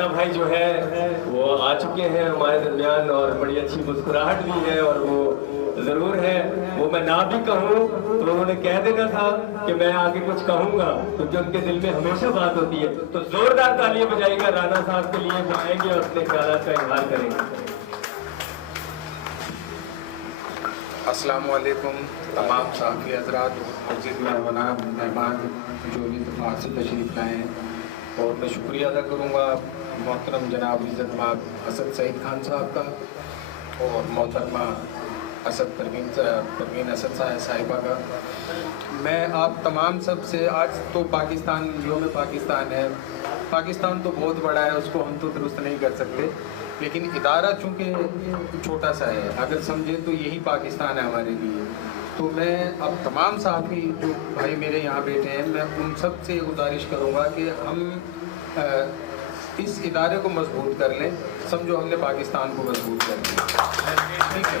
राना भाई जो है वो आ चुके हैं हमारे दरमियान और बड़ी अच्छी मुस्कुराहट भी है और वो ज़रूर है। वो मैं ना भी कहूँ तो उन्होंने कह देना था कि मैं आगे कुछ कहूँगा, क्योंकि उनके दिल में हमेशा बात होती है। तो ज़ोरदार तालियां बजाइएगा राना साहब के लिए, वो आएंगे और अपने ख्यालात का इजहार करेंगे। अस्सलाम वालेकुम तमाम साफ़ी हज़रात, मस्जिद में मेहमान जो भी इत्तेफाक से तशरीफ़ लाए हैं, और मैं शुक्रिया अदा करूँगा मोहतरम जनाब इज़्ज़त माब असद सईद खान साहब का और मोहतरमा असद परवीन असद साहिबा का। मैं आप तमाम सब से, आज तो पाकिस्तान यौम पाकिस्तान है, पाकिस्तान तो बहुत बड़ा है, उसको हम तो दुरुस्त नहीं कर सकते, लेकिन इदारा चूँकि छोटा सा है, अगर समझे तो यही पाकिस्तान है हमारे लिए। तो मैं अब तमाम साथी जो भाई मेरे यहाँ बैठे हैं, मैं उन सब से गुजारिश करूँगा कि हम इस इदारे को मजबूत कर लें। समझो हमने पाकिस्तान को मजबूत कर लिया, ठीक है।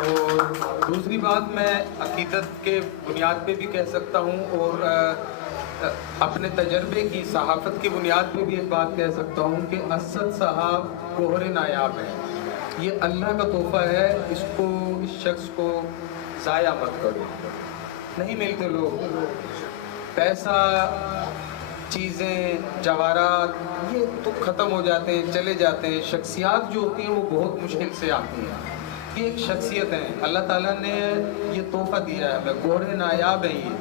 और दूसरी बात, मैं अकीदत के बुनियाद पे भी कह सकता हूँ और अपने तजर्बे की सहाफ़त की बुनियाद पे भी एक बात कह सकता हूँ कि असद साहब कोहरे नायाब हैं। ये अल्लाह का तोहफ़ा है, इसको, इस शख्स को ज़ाया मत करो। नहीं मिलते लोग, पैसा, चीज़ें, जवाहरात, ये तो ख़त्म हो जाते हैं, चले जाते हैं। शख्सियात जो होती हैं वो बहुत मुश्किल से आती हैं। ये एक शख्सियत है, अल्लाह ताला ने ये तोहफ़ा दिया है हमें, कोहरे नायाब है ये।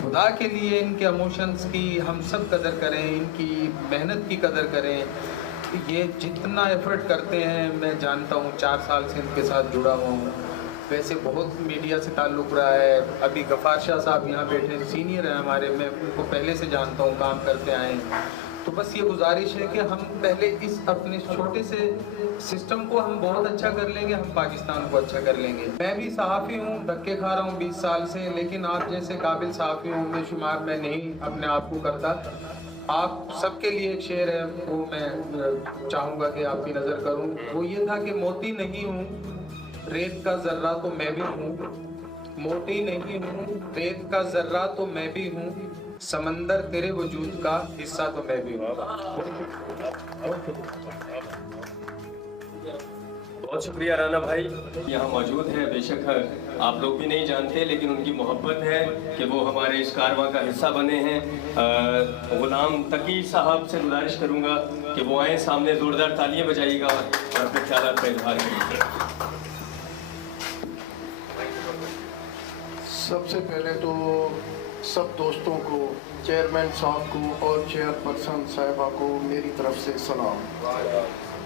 खुदा के लिए इनके इमोशंस की हम सब कदर करें, इनकी मेहनत की कदर करें। ये जितना एफर्ट करते हैं, मैं जानता हूँ, 4 साल से इनके साथ जुड़ा हुआ हूँ। वैसे बहुत मीडिया से ताल्लुक़ रहा है। अभी गफ़ार शाह साहब यहाँ बैठे, सीनियर हैं हमारे, मैं उनको पहले से जानता हूँ, काम करते आए हैं। तो बस ये गुजारिश है कि हम पहले इस अपने छोटे से सिस्टम को हम बहुत अच्छा कर लेंगे, हम पाकिस्तान को अच्छा कर लेंगे। मैं भी सहाफ़ी हूँ, धक्के खा रहा हूँ 20 साल से, लेकिन आप जैसे काबिल सहाफ़ी हूँ में शुमार मैं नहीं अपने आप को करता। आप सबके लिए एक शेर है, वो मैं चाहूँगा कि आपकी नज़र करूँ। वो ये था कि मोती नहीं हूँ, रेत का ज़र्रा तो मैं भी हूँ, मोती नहीं हूँ, रेत का ज़र्रा तो मैं भी हूँ, समंदर तेरे वजूद का हिस्सा तो मैं भी हूँ। बहुत शुक्रिया राना भाई, यहाँ मौजूद है। बेशक आप लोग भी नहीं जानते, लेकिन उनकी मोहब्बत है कि वो हमारे इस कारवां का हिस्सा बने हैं। गुलाम तकी साहब से गुजारिश करूँगा कि वो आएँ सामने, ज़ोरदार तालियां बजाइएगा और अपने ख्यालात का इजहार करेंगे। सबसे पहले तो सब दोस्तों को, चेयरमैन साहब को और चेयरपर्सन साहिबा को मेरी तरफ से सलाम,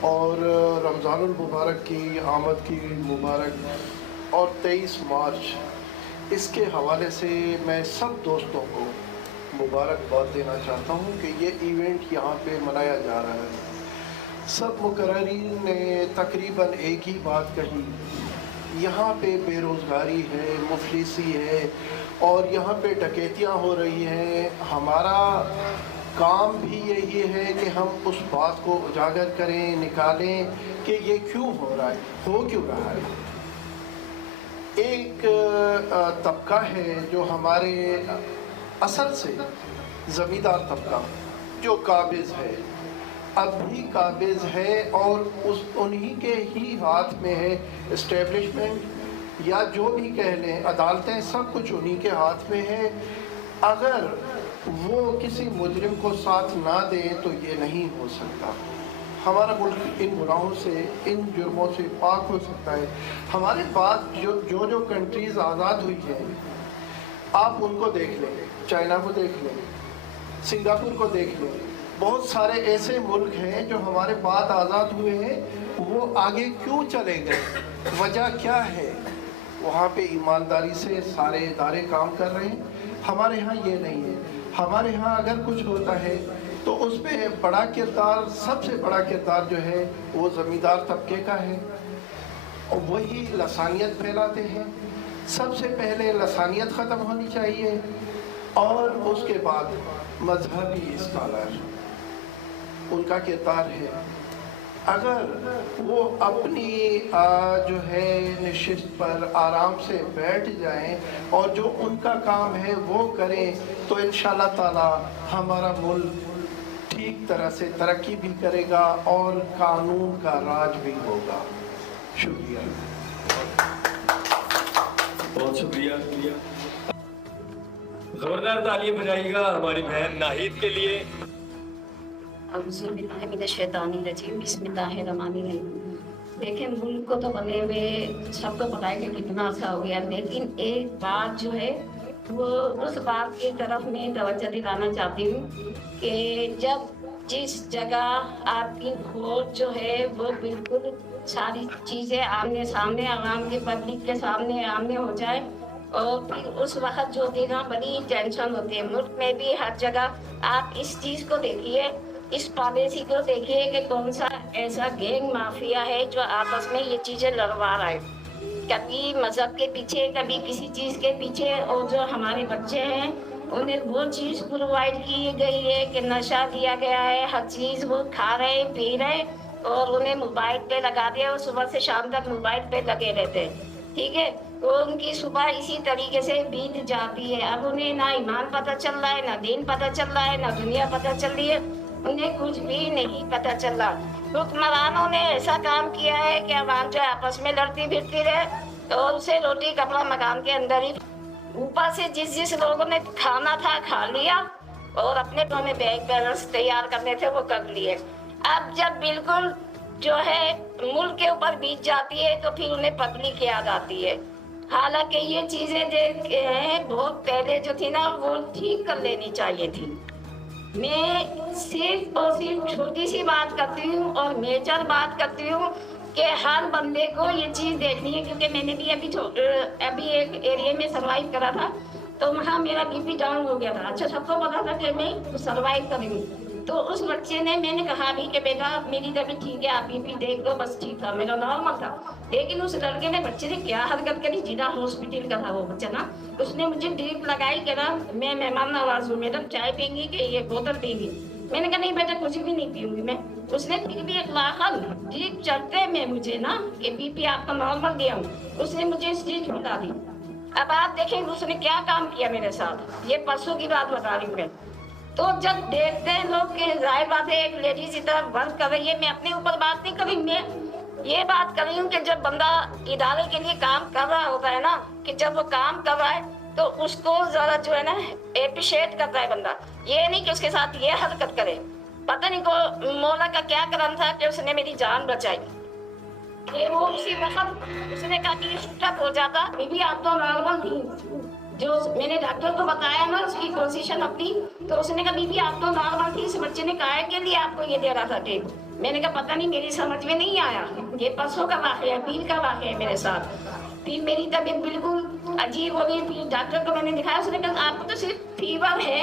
और रमज़ानुल मुबारक की आमद की मुबारक। और 23 मार्च इसके हवाले से मैं सब दोस्तों को मुबारकबाद देना चाहता हूँ कि ये इवेंट यहाँ पे मनाया जा रहा है। सब मुकर्रीन ने तकरीबन एक ही बात कही, यहाँ पे बेरोज़गारी है, मुफलिसी है और यहाँ पे डकैतियाँ हो रही हैं। हमारा काम भी यही है कि हम उस बात को उजागर करें, निकालें कि ये क्यों हो रहा है, हो क्यों रहा है। एक तबका है जो हमारे असल से ज़मींदार तबका, जो काबिज़ है, अब भी काबिज़ है, और उन्हीं के ही हाथ में है इस्टेब्लिशमेंट या जो भी कह लें, अदालतें, सब कुछ उन्हीं के हाथ में है। अगर वो किसी मुजरिम को साथ ना दें तो ये नहीं हो सकता। हमारा मुल्क इन गुनाहों से, इन जुर्मों से पाक हो सकता है। हमारे बाद जो कंट्रीज़ आज़ाद हुई हैं, आप उनको देख लें, चाइना को देख लें, सिंगापुर को देख लें, बहुत सारे ऐसे मुल्क हैं जो हमारे बाद आज़ाद हुए हैं, वो आगे क्यों चले गए, वजह क्या है? वहाँ पे ईमानदारी से सारे इदारे काम कर रहे हैं। हमारे यहाँ ये नहीं है। हमारे यहाँ अगर कुछ होता है तो उसमें बड़ा किरदार, सबसे बड़ा किरदार जो है वो ज़मींदार तबके का है, और वही लसानियत फैलाते हैं। सबसे पहले लसानियत ख़त्म होनी चाहिए, और उसके बाद मजहबी स्कॉलर, उनका किरदार है। अगर वो अपनी जो है नशिस्त पर आराम से बैठ जाएं और जो उनका काम है वो करें, तो इंशाअल्लाह ताला हमारा मुल्क ठीक तरह से तरक्की भी करेगा और कानून का राज भी होगा। शुक्रिया। बहुत शुक्रिया। जोरदार तालियां बजाइएगा हमारी बहन नाहिद के लिए। देखें, मुल्क को तो बने हुए सबको पता है कि कितना अच्छा हो गया, लेकिन एक बात जो है वो उस बात की तरफ मैं तवज्जो दिलाना चाहती हूँ कि जब जिस जगह आपकी खोज जो है वो बिल्कुल सारी चीज़ें आमने सामने आवाम के पब्लिक के सामने आमने हो जाए, और फिर उस वक्त जो देना बड़ी टेंशन होती है। मुल्क में भी हर जगह आप इस चीज़ को देखिए, इस पॉलिसी को देखिए कि कौन सा ऐसा गैंग माफिया है जो आपस में ये चीज़ें लड़वा रहा है, कभी मज़हब के पीछे, कभी किसी चीज़ के पीछे। और जो हमारे बच्चे हैं उन्हें वो चीज़ प्रोवाइड की गई है कि नशा दिया गया है, हर चीज़ वो खा रहे पी रहे, और उन्हें मोबाइल पे लगा दिया, और सुबह से शाम तक मोबाइल पे लगे रहते हैं। ठीक है, तो उनकी सुबह इसी तरीके से बीत जाती है। अब उन्हें ना ईमान पता चल रहा है, ना दीन पता चल रहा है, ना दुनिया पता चल रही है, उन्हें कुछ भी नहीं पता चल रहा। हुक्मरानों ने ऐसा काम किया है कि आवाम जो आपस में लड़ती फिरती रहे, और उसे रोटी कपड़ा मकान के अंदर ही, ऊपर से जिस लोगों ने खाना था खा लिया, और अपने तो में बैग बैलेंस तैयार करने थे वो कर लिए। अब जब बिल्कुल जो है मुल्क के ऊपर बीत जाती है तो फिर उन्हें पब्लिक याद आती है। हालांकि ये चीज़ें जो बहुत पहले जो थी ना वो ठीक कर लेनी चाहिए थी। मैं सिर्फ और सिर्फ छोटी सी बात करती हूँ और मेजर बात करती हूँ कि हर बंदे को ये चीज़ देखनी है, क्योंकि मैंने भी अभी एक एरिया में सर्वाइव करा था, तो वहाँ मेरा बीपी डाउन हो गया था। अच्छा, सबको पता था कि मैं सर्वाइव करूँगी, तो उस बच्चे ने, मैंने कहा भी कि बेटा मेरी तबीयत ठीक है, आप बीपी देख लो, बस ठीक था, मेरा नॉर्मल था। लेकिन उस लड़के ने, बच्चे ने क्या हरकत करी, जिला हॉस्पिटल का था वो बच्चा ना, उसने मुझे ड्रिप लगाई, कहा मैं मेहमान नवाज हूँ, मैडम चाय पियेंगी कि ये बोतल पियेंगी। मैंने कहा नहीं बेटा कुछ भी नहीं पीऊँगी मैं। उसने फिर भी एक लाखल ड्रिप चलते में मुझे ना कि बीपी आपका नॉर्मल दिया हूँ, उसने मुझे स्टिच बता दी। अब आप देखें उसने क्या काम किया मेरे साथ, ये परसों की बात बता रही हूँ मैं। तो जब देखते हैं लोग कि जाहिर बात है एक लेडीज इतना वर्क कर रही है, मैं अपने ऊपर बात नहीं कर रही, मैं ये बात कर रही हूँ कि जब बंदा इदारे के लिए काम कर रहा होता है ना, कि जब वो काम कर रहा है तो उसको ज़रा जो है ना एप्रिशिएट करता है बंदा, ये नहीं कि उसके साथ ये हरकत करे। पता नहीं को मौला का क्या करम था कि उसने मेरी जान बचाई। ये वो उसी वक्त उसने कहा कि ये स्टक हो जाता, बीबी आप तो नॉर्मल थी, जो मैंने डॉक्टर को बताया ना उसकी पोजीशन अपनी, तो उसने कहा बीबी आप तो नॉर्मल थी, इस बच्चे ने कहा के लिए आपको ये दे रहा था टेप। मैंने कहा पता नहीं मेरी समझ में नहीं आया, ये परसों का वाक़या है, पीर का वाक़या है मेरे साथ। फिर मेरी तबीयत बिल्कुल अजीब हो गई, फिर डॉक्टर को मैंने दिखाया, उसने कहा आपको तो सिर्फ फीवर है,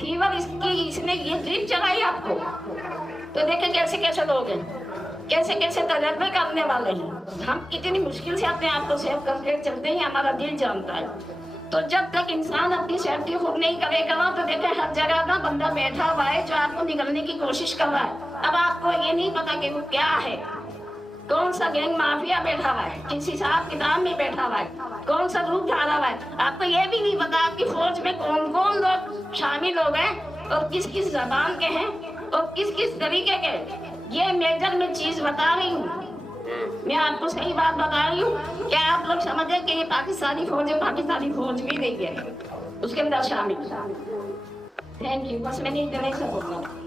फीवर इसने ये ड्रिप चलाई आपको। तो देखें कैसे कैसे लोग हैं, कैसे कैसे तजर्बे करने वाले हैं। हम कितनी मुश्किल से अपने आप को सेव करके चलते हैं, हमारा दिल जानता है। तो जब तक इंसान अपनी सेफ्टी खुद नहीं करेगा ना, तो देखें हर जगह ना बंदा बैठा हुआ है जो आपको निकलने की कोशिश कर रहा है। अब आपको ये नहीं पता कि वो क्या है, कौन सा गैंग माफिया बैठा हुआ है, किस हिसाब किताब में बैठा हुआ है, कौन सा रूप धारा हुआ है। आपको ये भी नहीं पता आपकी फौज में कौन कौन लोग शामिल हो गए, और किस किस जबान के हैं, और किस किस तरीके के। ये मेजर में चीज़ बता रही हूँ, मैं आपको सही बात बता रही हूँ। क्या आप लोग समझे कि ये पाकिस्तानी फौज है, पाकिस्तानी फौज भी नहीं है उसके अंदर शामिल। थैंक यू, बस मैंने इतना ही सब बोलना।